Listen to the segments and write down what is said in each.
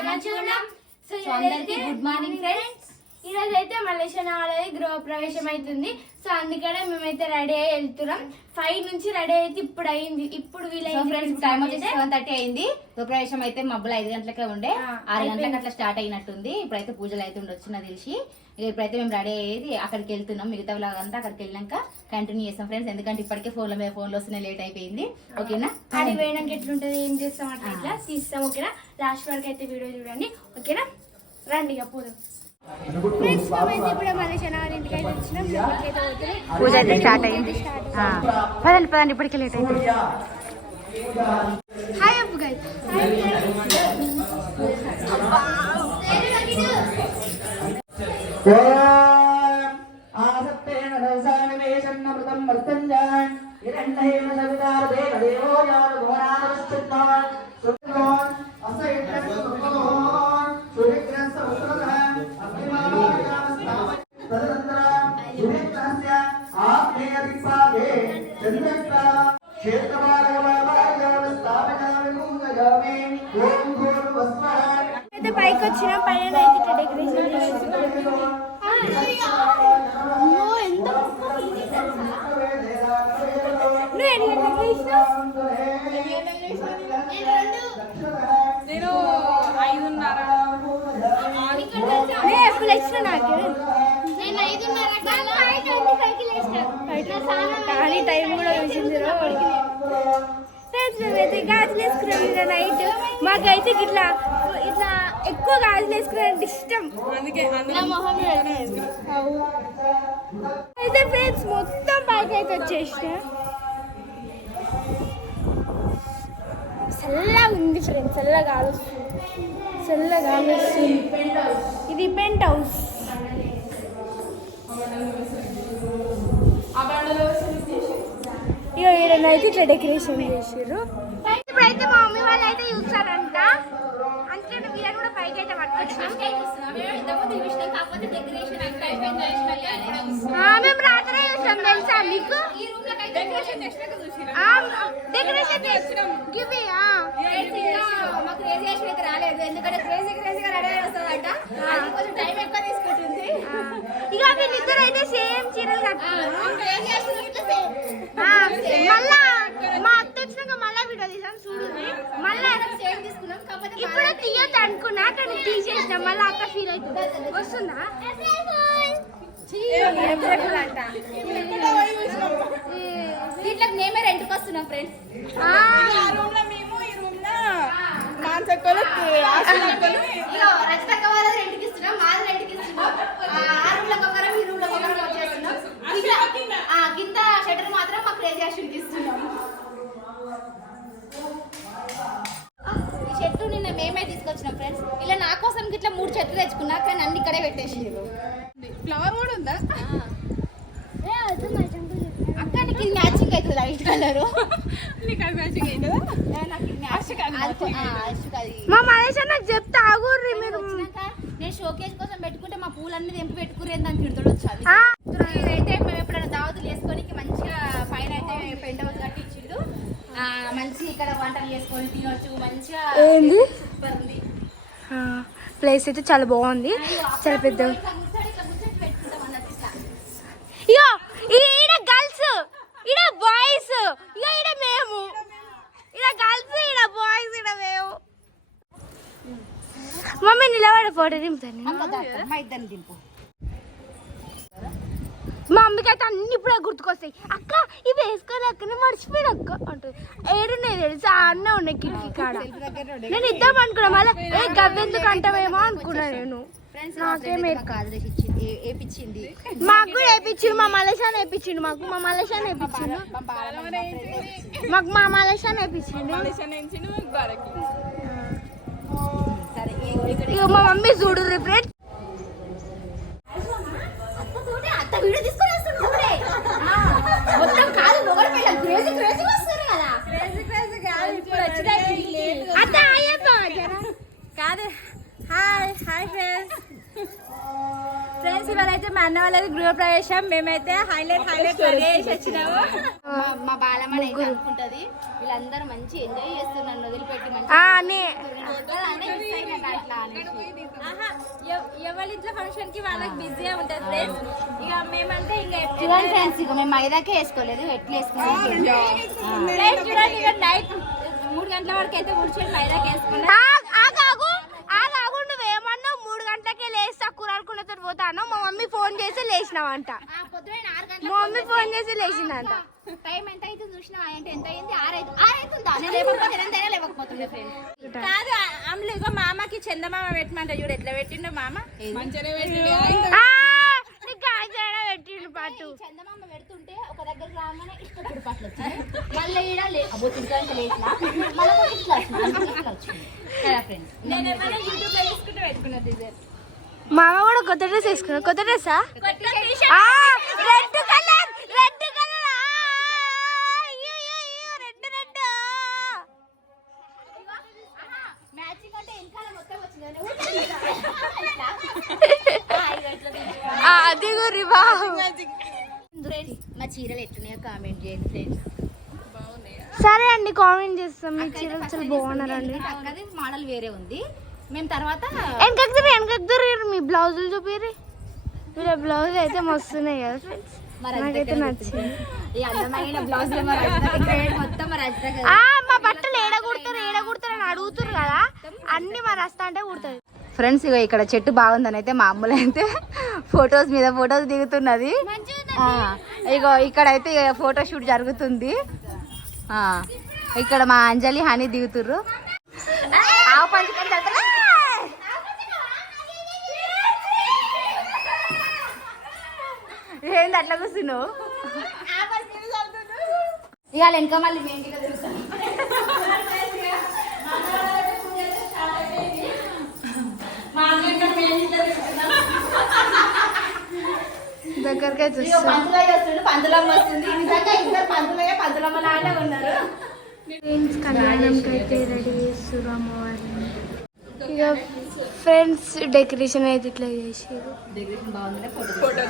మేమైతే మంచిగా ఉన్నాం. సో అందరికీ గుడ్ మార్నింగ్ ఫ్రెండ్స్. ఈ రోజు అయితే మలేషియా వాళ్ళది గృహ ప్రవేశం అవుతుంది. సో అందుకనే మేమైతే రెడీ అయ్యి వెళ్తున్నాం. 5 నుంచి రెడీ అయితే ఇప్పుడు అయింది. ఇప్పుడు ఫ్రెండ్స్ టైం వచ్చేసి 7:30 అయింది. గృహ ప్రవేశం అయితే మబ్బులు 5 గంటలకే ఉండే, 6 గంటలకు అట్లా స్టార్ట్ అయినట్టుంది. ఇప్పుడైతే పూజలు అయితే ఉండొచ్చు నాకు తెలిసి. ఇప్పుడైతే మేము రెడీ అయ్యేది అక్కడికి వెళ్తున్నాం. మిగతా అంతా అక్కడికి వెళ్ళాక కంటిన్యూ చేస్తాం ఫ్రెండ్స్. ఎందుకంటే ఇప్పటికే ఫోన్లో వస్తున్నాయి, లేట్ అయిపోయింది. ఓకేనా? అది వేయడానికి ఎట్లుంటది, ఏం చేస్తాం అట్లా ఇట్లా తీస్తాం. ఓకేనా? లాస్ట్ వరకు అయితే వీడియో చూడండి. ఓకేనా? రండి ఇక పోదాం. ఇప్పుడు మలేషియా ఇంటికి అయితే వచ్చినాం. పూజ అయితే స్టార్ట్ అయింది. పదండి ఇప్పటికే లేట్ అయింది. హాయ్ అప్పు గైస్. అయితే పైకి వచ్చిన పైన అయితే డెకరేషన్ నేను 5:30 ఎప్పుడు వచ్చిన నాకు కానీ టైం కూడా వచ్చింది. మేమైతే గాజులు వేసుకున్నాం నైట్. మాకైతే ఇట్లా ఇట్లా ఎక్కువ గాజులు వేసుకున్నారంటే ఇష్టం. అందుకే మొహం అయితే ఫ్రెండ్స్ మొత్తం పైకి అయితే వచ్చేసిన. చల్లగా ఉంది ఫ్రెండ్స్, చల్లగా వస్తుంది, చల్లగా వస్తుంది. ఇది పెంట్ హౌస్. ఇక ఈడనైతే ఇట్లా డెకరేషన్ చేసారు. ఇప్పుడైతే మా మమ్మీ వాళ్ళు అయితే చూస్తారంట. అంటే వీళ్ళని కూడా పైకి అయితే పట్టుకొచ్చినాం. మేము రాత్రే చూసాం తెలుసా మీకు? డెకరేషన్ రాలేదు, ఎందుకంటే క్రేజీగా రెడీ వస్తుందంట. కొంచెం టైం ఎక్కువ తీసుకుంటుంది. ఇక వీళ్ళిద్దరు అయితే సేమ్ చీరలు కట్టుకున్నారు. మళ్ళా మా అత్త వచ్చినాక మళ్ళా వీడియో తీసాం చూడు. మళ్ళా ఇప్పుడు తీయొద్దు అనుకున్నా కానీ తీసేసినాం. మళ్ళీ అత్త ఫీల్ అవుతుంది. వస్తుందా? దీంట్లో మేమే రెంట్కి వస్తున్నాం ఫ్రెండ్స్. కింద షటర్ మాత్రం మా క్రేజీ యాక్షన్ ఇస్తున్నాం. ఈ చెట్టు నిన్న మేమే తీసుకొచ్చినాం ఫ్రెండ్స్. ఇలా నా కోసం ఇట్లా 3 చెట్లు తెచ్చుకున్నా కానీ అన్ని ఇక్కడే పెట్టేసి. ఫ్లవర్ కూడా ఉందా అక్క? నీకు ఇది మ్యాచింగ్ అవుతుంది వైట్ కలర్. నీకు అది మ్యాచింగ్ అవుతుందా? మా మహేష్ నాకు చెప్తా ఆగుర్రి మీరు. నేను షోకేజ్ కోసం పెట్టుకుంటే మా పూలన్నీ తెంపి పెట్టుకురేది దానికి తిడుతూ వచ్చాను. ఇదైతే మేము ఎప్పుడైనా దావతులు వేసుకొని మంచిగా పైన అయితే పెంట్ హౌస్ కట్టి ఇచ్చిండు. మంచి ఇక్కడ వంటలు చేసుకొని తినొచ్చు మంచిగా. సూపర్ ఉంది ప్లేస్ అయితే చాలా బాగుంది, చాలా పెద్ద. ఇగో ఈడ గర్ల్స్, ఈడ బాయ్స్, ఇగో ఈడ మేము, ఈడ గర్ల్స్, ఈడ బాయ్స్, ఈడ మేము. మమ్మీ నిలబడే ఫోటో దింపుతాను. మా అమ్మకి అయితే అన్ని ఇప్పుడే గుర్తుకొస్తాయి. అక్క ఇవి వేసుకోవాలి అక్కనే మర్చిపోయిన అక్క అంటుంది. ఏడున్నాయి తెలుసా? అన్నీ ఉన్నాయి కిటికీ కాడ. నేను ఇద్దాం అనుకున్నా, మళ్ళీ ఏ గవ్వెందుకు అంటామేమో అనుకున్నా నేను. మాకు కూడా వేయించిండు, మా మలేషియాని వేయించిండు, మాకు మా మలేషియాని వేయించిండు, మాకు మా మలేషియాని వేయించిండు. ఇక మా మమ్మీ చూడు రిప్రెట్ కాదు. Hi friends. ఇవాళ అయితే మా అన్న వాళ్ళది గృహ ప్రవేశం. మేమైతే హైలైట్ రెడీ చేసి వచ్చినాము. మా బాలమ్మ అయితే అనుకుంటది వీళ్ళందరూ మంచి ఎంజాయ్ చేస్తున్నారు వదిలిపెట్టి ఎవరింట్లో ఫంక్షన్ కి వాళ్ళకి బిజీగా ఉంటుంది ఫ్రెండ్స్. ఇక మేమంటే ఇక మేము మైదాకే వేసుకోలేదు ఎట్లా వేసుకున్నాం చూడండి ఇక నైట్ 3 గంటల వరకు అయితే కూర్చొని మైదాకి వేసుకున్నాం. నువ్వేమన్నా 3 గంటలకే లేస్తా కూరడుకున్నతో పోతాను. మా మమ్మీ ఫోన్ చేసి లేచినావంట. మా మమ్మీ ఫోన్ చేసి లేచిందంట. టైం ఎంత అయితే చూసినా అంటే ఎంత అయింది 6 లేకపోతుండే ఫ్రెండ్ కాదు అమ్ములు ఇగో మామకి చందమామ పెట్టమంట చూడు ఎట్లా పెట్టిండో మామ. మంచిగా పెట్టిండు పాటు చందమామ పెడుతుంటే ఒక దగ్గర రాగానే ఇష్టపడి పట్లు వచ్చింది మళ్ళీ ఈడ అబ్బోతుంటే లేట్లా మళ్ళీ ఇట్లా వచ్చింది ఫ్రెండ్స్. నేను ఏమైనా యూట్యూబ్ లో తీసుకుంటే పెట్టుకున్నా డిజైన్. మామ కూడా కొత్త డ్రెస్ వేసుకున్నా. కొత్త డ్రెస్సా? రెడ్ కలర్ రెడ్ మ్యాచింగ్ అంటే ఇంకా మొత్తం వచ్చింది అది గురివా. మా చీరలు ఎట్లున్నాయో కామెంట్ చేయండి ఫ్రెండ్స్. సరే అండి కామెంట్ చేస్తాం. మీ చీరలు చాలా బాగున్నారండి. అక్కది మోడల్ వేరే ఉంది. మేము తర్వాత వెనకద్దరు మీ బ్లౌజులు చూపిరి. మీరు బ్లౌజ్ అయితే మస్తున్నాయి కదా ఫ్రెండ్స్. నాకైతే నచ్చింది ఈ అందమైన బ్లౌజ్ మొత్తం మా బట్టలు ఏడగుడతారు అని అడుగుతారు కదా. అన్ని మరి వస్తా అంటే కుడతారు. ఫ్రెండ్స్ ఇక ఇక్కడ చెట్టు బాగుందని అయితే మా అమ్మలు అయితే ఫొటోస్ మీద ఫొటోస్ దిగుతున్నది. ఇగో ఇక్కడైతే ఫోటో షూట్ జరుగుతుంది. ఇక్కడ మా అంజలి హనీ దిగుతుర్రు. ఆవు పంచుకొని ఏంది అట్లా కూర్చున్నావు? ఇవాళ ఇంకా మళ్ళీ మీ ఇంటికి తిరుగుతాను. దగ్గరకే పంతులమ్మ వస్తుంది. నిజంగా ఇద్దరు పంతులమ్మ లాగా ఉన్నారు. కళ్యాణంకి అయితే రెడీ చేస్తున్నాము. ఇక ఫ్రెండ్స్ డెకరేషన్ అయితే ఇట్లా చేసారు. డెకరేషన్ బాగుంది. ఫోటో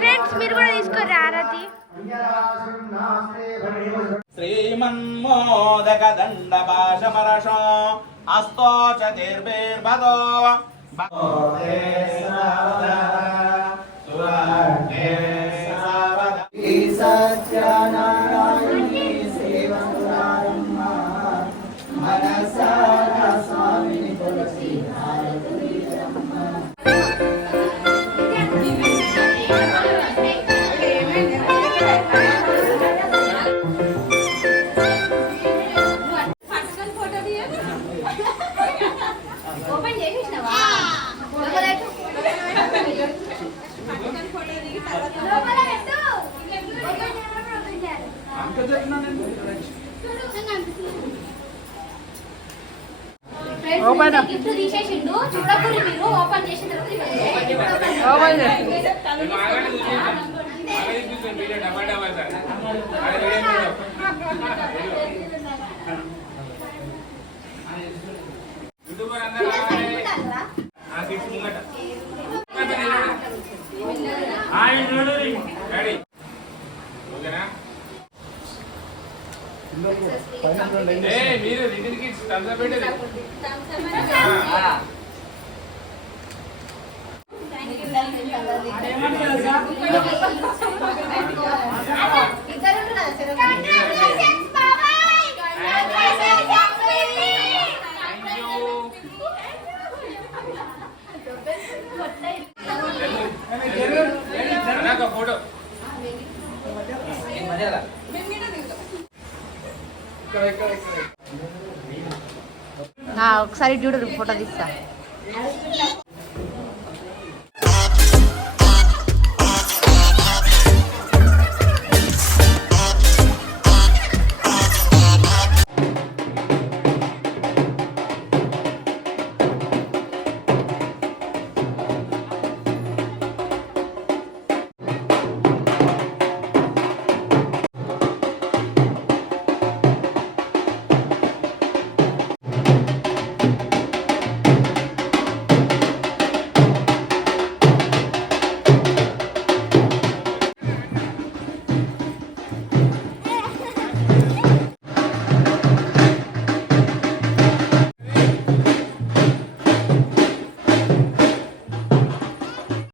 ఫ్రెండ్స్ మీరు కూడా తీసుకోండి ఆరతి. శ్రీమన్మోదక దండ భాషమరషో అస్తోచ దీర్భిర్భదో గిఫ్ట్ తీసేసిండు చూడకూడదు మీరు ఓపెన్ చేసిన మీరు రిటర్న్కి పెట్టేది ఫోటో ఒకసారి చూడరు ఫోటో తీస్తా.